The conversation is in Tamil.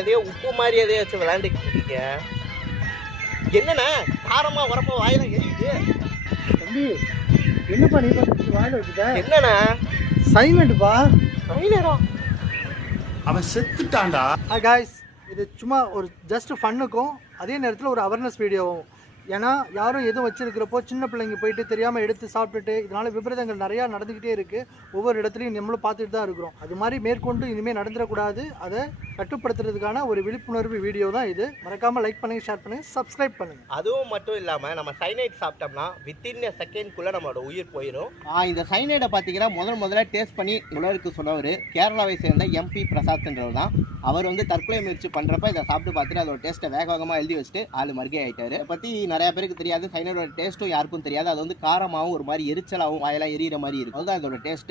எதையோ உப்பு மாதிரி எதையோ வச்சு விளையாண்டுக்கிட்டு இருக்கீங்க. என்னண்ணா காரமா உரப்ப வாயில எரியுது? தம்பி என்னப்பா நீ பார்த்து வாயில வச்சுட்ட? என்னண்ணா சைலண்ட்ப்பா. சைலண்டா? அவன் செத்துட்டான்டா. ஹாய் காய்ஸ், இது சும்மா ஒரு ஜஸ்ட் ஃபன்னுக்கும் அதே நேரத்தில் ஒரு அவேர்னஸ் வீடியோவும். ஏன்னா யாரும் எதுவும் வச்சிருக்கிறப்போ சின்ன பிள்ளைங்க போயிட்டு தெரியாமல் எடுத்து சாப்பிட்டுட்டு இதனால் விபரீதங்கள் நிறையா நடந்துக்கிட்டே இருக்குது. ஒவ்வொரு இடத்துலையும் நம்மளும் பார்த்துட்டு தான் இருக்கிறோம். அது மாதிரி மேற்கொண்டு இனிமேல் நடந்துடக்கூடாது. அதை கட்டுப்படுத்துறதுக்கான ஒரு விழிப்புணர்வு வீடியோ தான் இது. மறக்காமல் லைக் பண்ணுங்கள், ஷேர் பண்ணுங்கள், சப்ஸ்கிரைப் பண்ணுங்கள். அதுவும் மட்டும் இல்லாமல் நம்ம சைனைட் சாப்பிட்டோம்னா வித்தின் எ செகண்ட்குள்ளே நம்மளோட உயிர் போயிடும். இந்த சைனைடை பார்த்தீங்கன்னா முதல்ல டேஸ்ட் பண்ணி உலருக்கு சொன்னவர் கேரளாவை சேர்ந்த எம்பி பிரசாத்ன்றவர் தான். அவர் வந்து தற்கொலை முயற்சி பண்ணுறப்ப இதை சாப்பிட்டு பார்த்துட்டு அதோட டேஸ்ட்டை வேகமாக எழுதி வச்சுட்டு ஆள் மறுகை ஆகிட்டார். இதை பற்றி நிறைய பேருக்கு தெரியாது. சைனைடோட டேஸ்ட்டும் யாருக்கும் தெரியாது. அது வந்து காரமாகவும் ஒரு மாதிரி எரிச்சலாகவும் வாயெல்லாம் எரியிற மாதிரி இருக்கும். அதுதான் இதோட டேஸ்ட்டு.